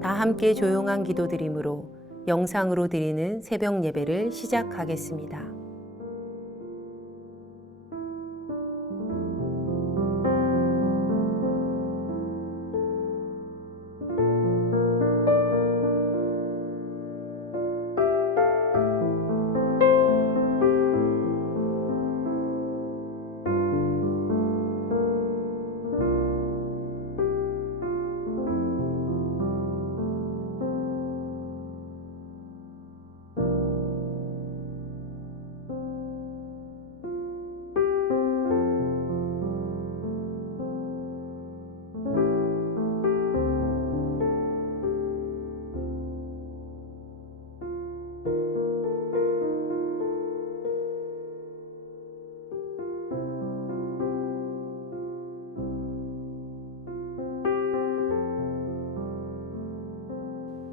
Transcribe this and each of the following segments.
다 함께 조용한 기도드림으로 영상으로 드리는 새벽 예배를 시작하겠습니다.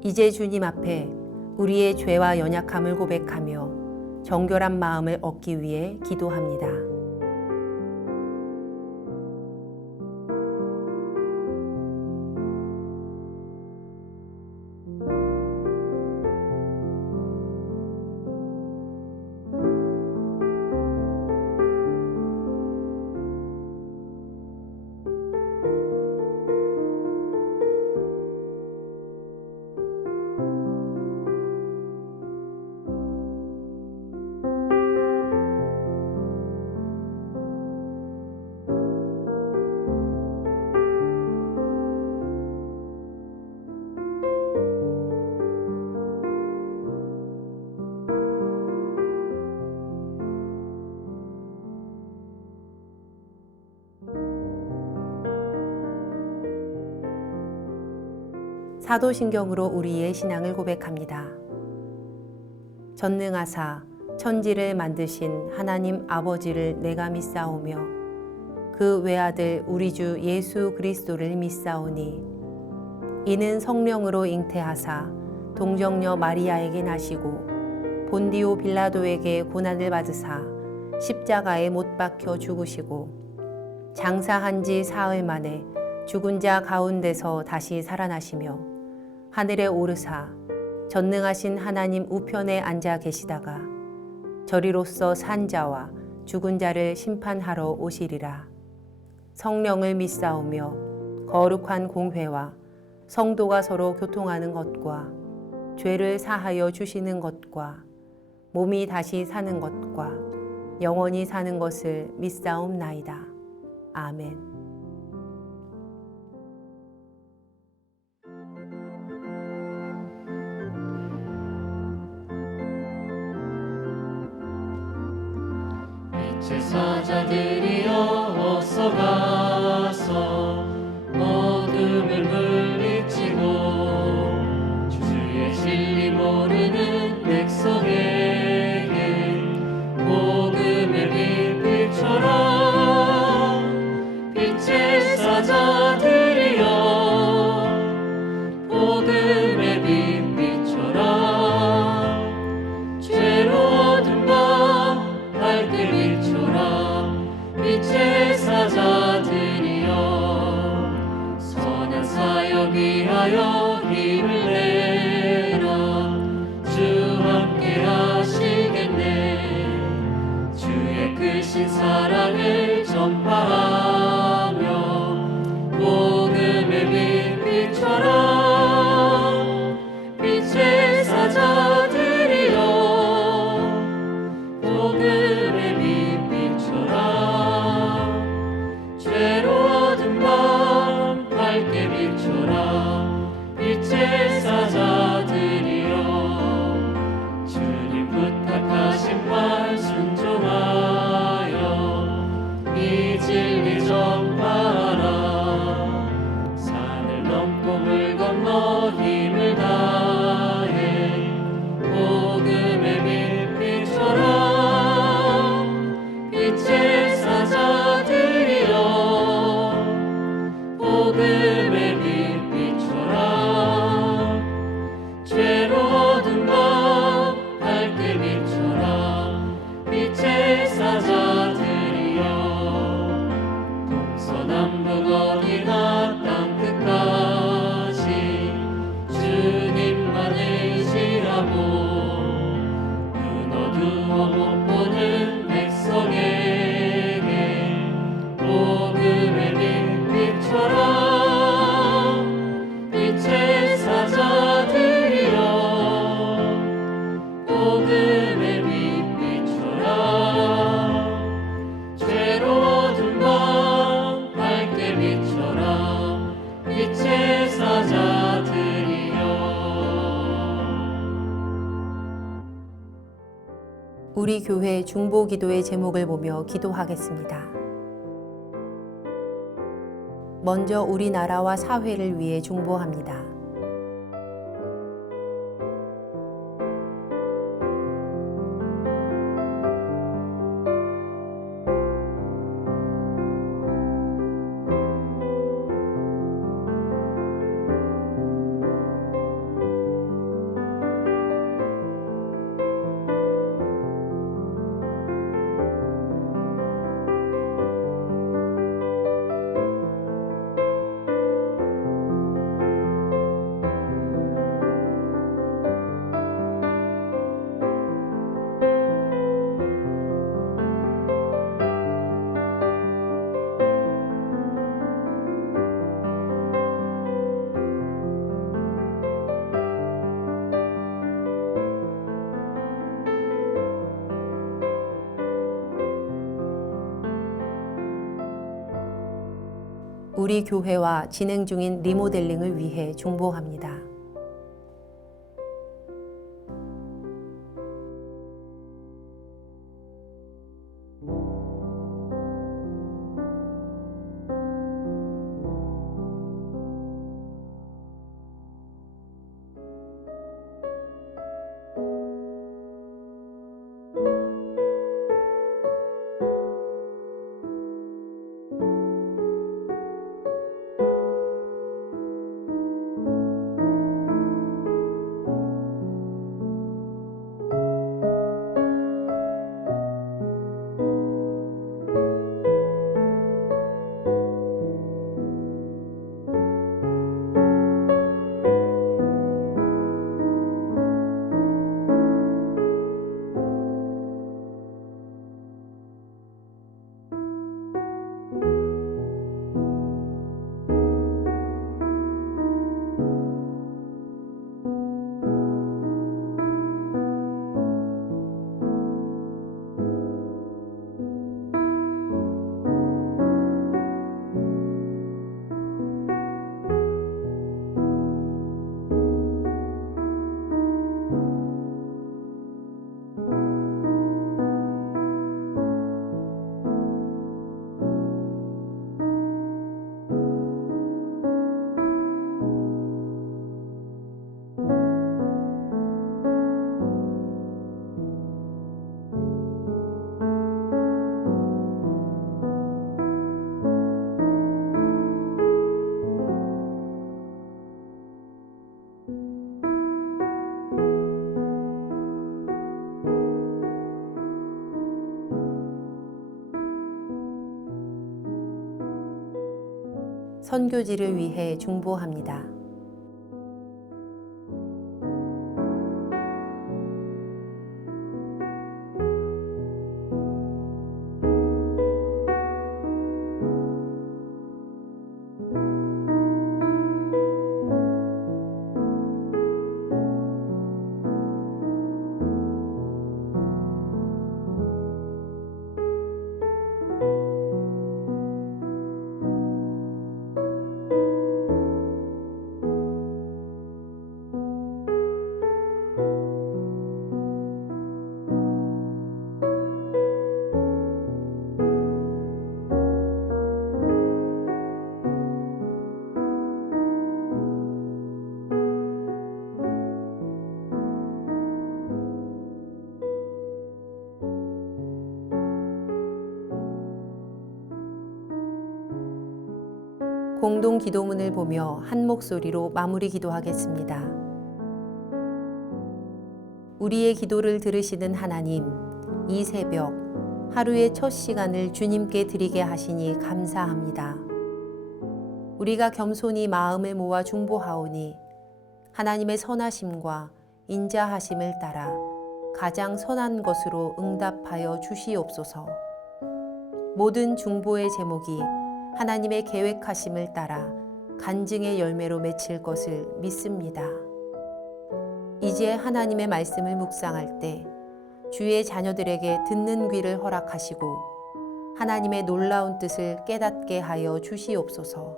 이제 주님 앞에 우리의 죄와 연약함을 고백하며 정결한 마음을 얻기 위해 기도합니다. 사도신경으로 우리의 신앙을 고백합니다. 전능하사 천지를 만드신 하나님 아버지를 내가 믿사오며 그 외아들 우리 주 예수 그리스도를 믿사오니 이는 성령으로 잉태하사 동정녀 마리아에게 나시고 본디오 빌라도에게 고난을 받으사 십자가에 못 박혀 죽으시고 장사한 지 사흘 만에 죽은 자 가운데서 다시 살아나시며 하늘에 오르사 전능하신 하나님 우편에 앉아 계시다가 저리로서 산 자와 죽은 자를 심판하러 오시리라. 성령을 믿사오며 거룩한 공회와 성도가 서로 교통하는 것과 죄를 사하여 주시는 것과 몸이 다시 사는 것과 영원히 사는 것을 믿사옵나이다. 아멘. 제사자들이여 어서 가서 어둠을 물리치고 주의 진리 모르는 백성에게 복음의 빛비춰라. 빛의 사자들이여 복음의 빛비춰라. 죄로 어둠 밤 밝게 비춰라. 빛의 사자들이여 선한 사역 위하여 힘을 내라. 주 함께 하시겠네. 주의 크신 사랑을 전파하며 복음의 빛 비춰라. 빛의 사자들이여 복음의 빛 비춰라. 죄로 어둠 밤 밝게 비춰라. 빛의 사자들이여 주님 부탁하신 말 순종하여 이 진리 전파하라. 산을 넘고 물 건너 힘을 다해 복음의 빛 비춰라. 빛의 사자들이여 복음의 빛 비춰라. 죄로 어둠 밤 밝게 비춰라. 빛의 사자들이여 동서남북 어디나 땅끝까지 주 우리 교회 중보 기도의 제목을 보며 기도하겠습니다. 먼저 우리나라와 사회를 위해 중보합니다. 우리 교회와 진행 중인 리모델링을 위해 중보합니다. 선교지를 위해 중보합니다. 공동 기도문을 보며 한 목소리로 마무리 기도하겠습니다. 우리의 기도를 들으시는 하나님, 이 새벽 하루의 첫 시간을 주님께 드리게 하시니 감사합니다. 우리가 겸손히 마음을 모아 중보하오니 하나님의 선하심과 인자하심을 따라 가장 선한 것으로 응답하여 주시옵소서. 모든 중보의 제목이 하나님의 계획하심을 따라 간증의 열매로 맺힐 것을 믿습니다. 이제 하나님의 말씀을 묵상할 때 주의 자녀들에게 듣는 귀를 허락하시고 하나님의 놀라운 뜻을 깨닫게 하여 주시옵소서.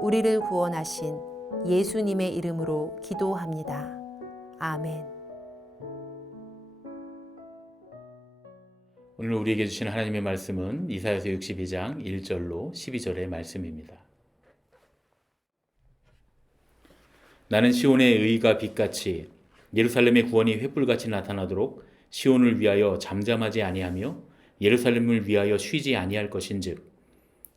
우리를 구원하신 예수님의 이름으로 기도합니다. 아멘. 오늘 우리에게 주시는 하나님의 말씀은 이사야서 62장 1절로 12절의 말씀입니다. 나는 시온의 의가 빛같이 예루살렘의 구원이 횃불같이 나타나도록 시온을 위하여 잠잠하지 아니하며 예루살렘을 위하여 쉬지 아니할 것인즉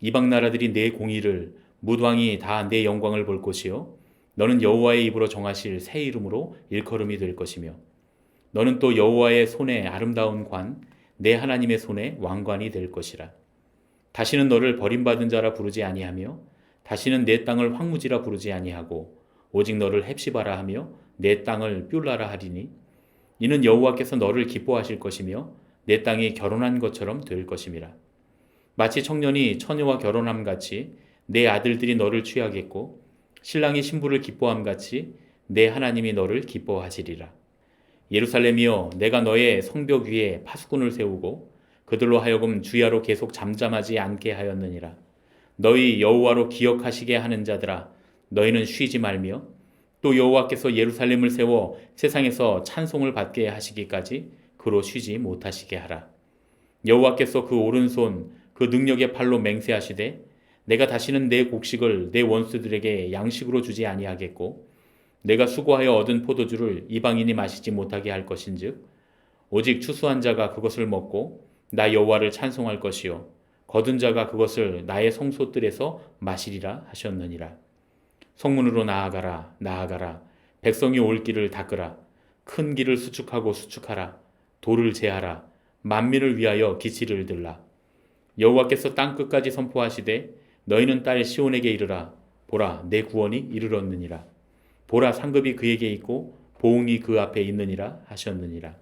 이방 나라들이 내 공의를 무왕이 다 내 영광을 볼 것이요 너는 여호와의 입으로 정하실 새 이름으로 일컬음이 될 것이며 너는 또 여호와의 손에 아름다운 관 내 하나님의 손에 왕관이 될 것이라. 다시는 너를 버림받은 자라 부르지 아니하며 다시는 내 땅을 황무지라 부르지 아니하고 오직 너를 헵시바라 하며 내 땅을 뷸라라 하리니 이는 여호와께서 너를 기뻐하실 것이며 내 땅이 결혼한 것처럼 될 것임이라. 마치 청년이 처녀와 결혼함 같이 내 아들들이 너를 취하겠고 신랑이 신부를 기뻐함 같이 내 하나님이 너를 기뻐하시리라. 예루살렘이여 내가 너의 성벽 위에 파수꾼을 세우고 그들로 하여금 주야로 계속 잠잠하지 않게 하였느니라. 너희 여호와로 기억하시게 하는 자들아 너희는 쉬지 말며 또 여호와께서 예루살렘을 세워 세상에서 찬송을 받게 하시기까지 그로 쉬지 못하시게 하라. 여호와께서 그 오른손 그 능력의 팔로 맹세하시되 내가 다시는 내 곡식을 내 원수들에게 양식으로 주지 아니하겠고 내가 수고하여 얻은 포도주를 이방인이 마시지 못하게 할 것인즉 오직 추수한 자가 그것을 먹고 나 여호와를 찬송할 것이요 거둔 자가 그것을 나의 성소들에서 마시리라 하셨느니라. 성문으로 나아가라 나아가라 백성이 올 길을 닦으라 큰 길을 수축하고 수축하라 돌을 제하라 만민을 위하여 기치를 들라. 여호와께서 땅 끝까지 선포하시되 너희는 딸 시온에게 이르라 보라 내 구원이 이르렀느니라. 보라 상급이 그에게 있고 보응이 그 앞에 있느니라 하셨느니라.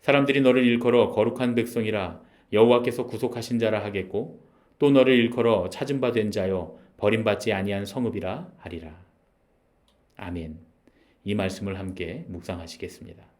사람들이 너를 일컬어 거룩한 백성이라 여호와께서 구속하신 자라 하겠고 또 너를 일컬어 찾은 바 된 자여 버림받지 아니한 성읍이라 하리라. 아멘. 이 말씀을 함께 묵상하시겠습니다.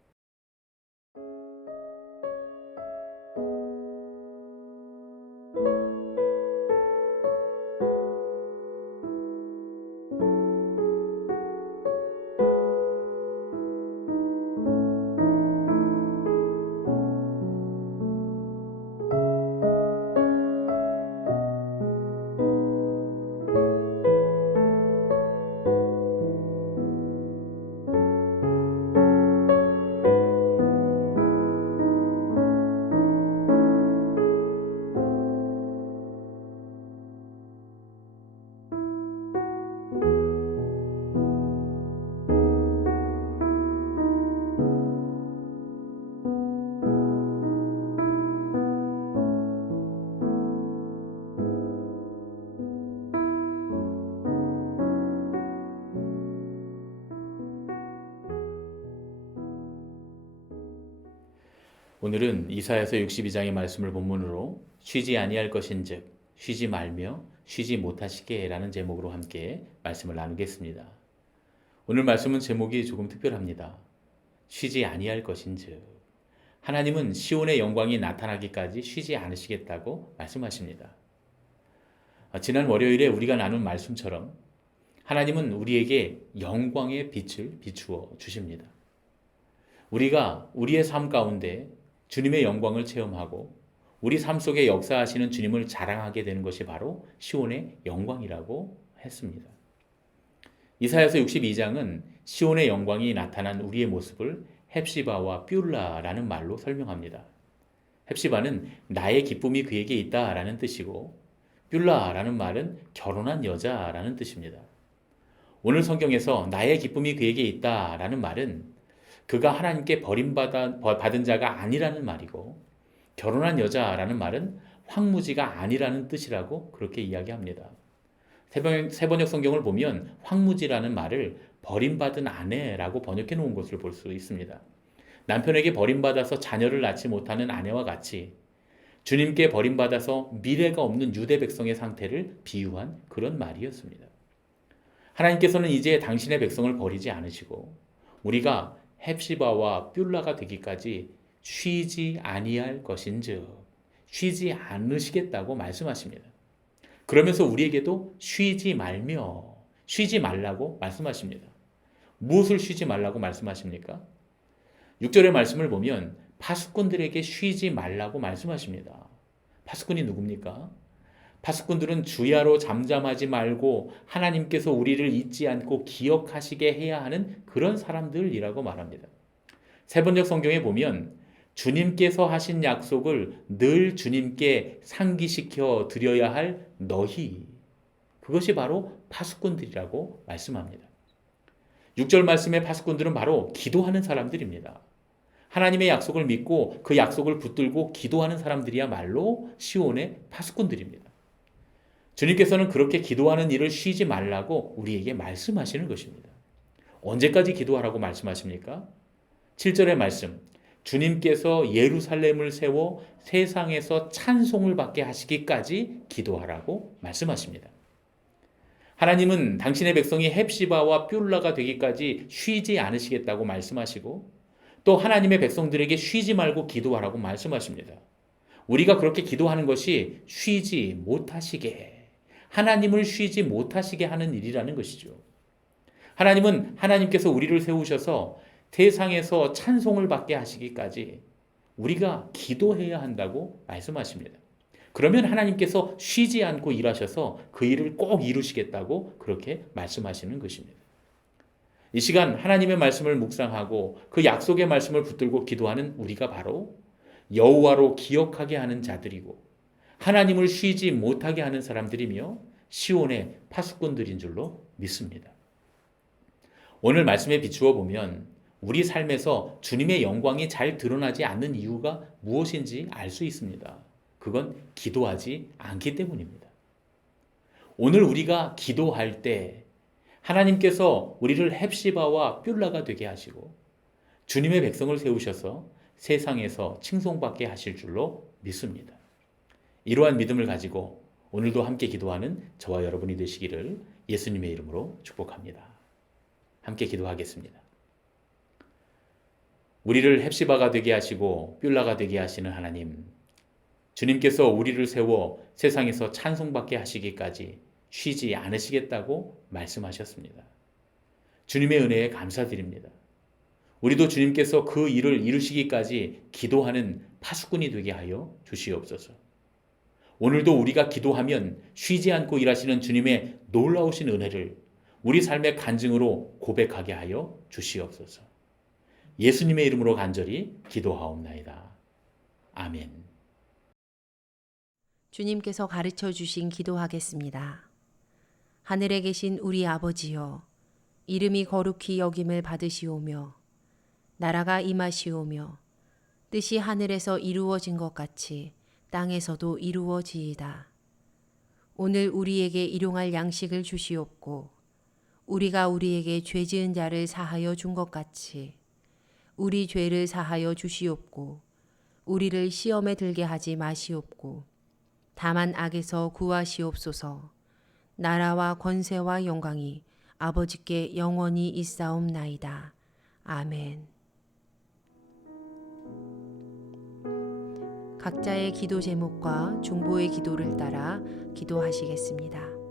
오늘은 이사야서 62장의 말씀을 본문으로 쉬지 아니할 것인즉 쉬지 말며 쉬지 못하시게 라는 제목으로 함께 말씀을 나누겠습니다. 오늘 말씀은 제목이 조금 특별합니다. 쉬지 아니할 것인즉 하나님은 시온의 영광이 나타나기까지 쉬지 않으시겠다고 말씀하십니다. 지난 월요일에 우리가 나눈 말씀처럼 하나님은 우리에게 영광의 빛을 비추어 주십니다. 우리가 우리의 삶 가운데 주님의 영광을 체험하고 우리 삶 속에 역사하시는 주님을 자랑하게 되는 것이 바로 시온의 영광이라고 했습니다. 이사야서 62장은 시온의 영광이 나타난 우리의 모습을 헵시바와 뷸라라는 말로 설명합니다. 헵시바는 나의 기쁨이 그에게 있다라는 뜻이고 뷸라라는 말은 결혼한 여자라는 뜻입니다. 오늘 성경에서 나의 기쁨이 그에게 있다라는 말은 그가 하나님께 버림받은 자가 아니라는 말이고 결혼한 여자라는 말은 황무지가 아니라는 뜻이라고 그렇게 이야기합니다. 세번역 성경을 보면 황무지라는 말을 버림받은 아내라고 번역해 놓은 것을 볼 수 있습니다. 남편에게 버림받아서 자녀를 낳지 못하는 아내와 같이 주님께 버림받아서 미래가 없는 유대 백성의 상태를 비유한 그런 말이었습니다. 하나님께서는 이제 당신의 백성을 버리지 않으시고 우리가 헵시바와 뷸라가 되기까지 쉬지 아니할 것인즉 쉬지 않으시겠다고 말씀하십니다. 그러면서 우리에게도 쉬지 말며 쉬지 말라고 말씀하십니다. 무엇을 쉬지 말라고 말씀하십니까? 6절의 말씀을 보면 파수꾼들에게 쉬지 말라고 말씀하십니다. 파수꾼이 누굽니까? 파수꾼들은 주야로 잠잠하지 말고 하나님께서 우리를 잊지 않고 기억하시게 해야 하는 그런 사람들이라고 말합니다. 세번역 성경에 보면 주님께서 하신 약속을 늘 주님께 상기시켜 드려야 할 너희, 그것이 바로 파수꾼들이라고 말씀합니다. 6절 말씀의 파수꾼들은 바로 기도하는 사람들입니다. 하나님의 약속을 믿고 그 약속을 붙들고 기도하는 사람들이야말로 시온의 파수꾼들입니다. 주님께서는 그렇게 기도하는 일을 쉬지 말라고 우리에게 말씀하시는 것입니다. 언제까지 기도하라고 말씀하십니까? 7절의 말씀, 주님께서 예루살렘을 세워 세상에서 찬송을 받게 하시기까지 기도하라고 말씀하십니다. 하나님은 당신의 백성이 헵시바와 뷸라가 되기까지 쉬지 않으시겠다고 말씀하시고 또 하나님의 백성들에게 쉬지 말고 기도하라고 말씀하십니다. 우리가 그렇게 기도하는 것이 쉬지 못하시게, 하나님을 쉬지 못하시게 하는 일이라는 것이죠. 하나님은 하나님께서 우리를 세우셔서 세상에서 찬송을 받게 하시기까지 우리가 기도해야 한다고 말씀하십니다. 그러면 하나님께서 쉬지 않고 일하셔서 그 일을 꼭 이루시겠다고 그렇게 말씀하시는 것입니다. 이 시간 하나님의 말씀을 묵상하고 그 약속의 말씀을 붙들고 기도하는 우리가 바로 여호와로 기억하게 하는 자들이고 하나님을 쉬지 못하게 하는 사람들이며 시온의 파수꾼들인 줄로 믿습니다. 오늘 말씀에 비추어 보면 우리 삶에서 주님의 영광이 잘 드러나지 않는 이유가 무엇인지 알 수 있습니다. 그건 기도하지 않기 때문입니다. 오늘 우리가 기도할 때 하나님께서 우리를 헵시바와 뷸라가 되게 하시고 주님의 백성을 세우셔서 세상에서 칭송받게 하실 줄로 믿습니다. 이러한 믿음을 가지고 오늘도 함께 기도하는 저와 여러분이 되시기를 예수님의 이름으로 축복합니다. 함께 기도하겠습니다. 우리를 헵시바가 되게 하시고 뷸라가 되게 하시는 하나님, 주님께서 우리를 세워 세상에서 찬송받게 하시기까지 쉬지 않으시겠다고 말씀하셨습니다. 주님의 은혜에 감사드립니다. 우리도 주님께서 그 일을 이루시기까지 기도하는 파수꾼이 되게 하여 주시옵소서. 오늘도 우리가 기도하면 쉬지 않고 일하시는 주님의 놀라우신 은혜를 우리 삶의 간증으로 고백하게 하여 주시옵소서. 예수님의 이름으로 간절히 기도하옵나이다. 아멘. 주님께서 가르쳐 주신 기도하겠습니다. 하늘에 계신 우리 아버지여, 이름이 거룩히 여김을 받으시오며 나라가 임하시오며 뜻이 하늘에서 이루어진 것 같이 땅에서도 이루어지이다. 오늘 우리에게 일용할 양식을 주시옵고 우리가 우리에게 죄 지은 자를 사하여 준 것 같이 우리 죄를 사하여 주시옵고 우리를 시험에 들게 하지 마시옵고 다만 악에서 구하시옵소서. 나라와 권세와 영광이 아버지께 영원히 있사옵나이다. 아멘. 각자의 기도 제목과 중보의 기도를 따라 기도하시겠습니다.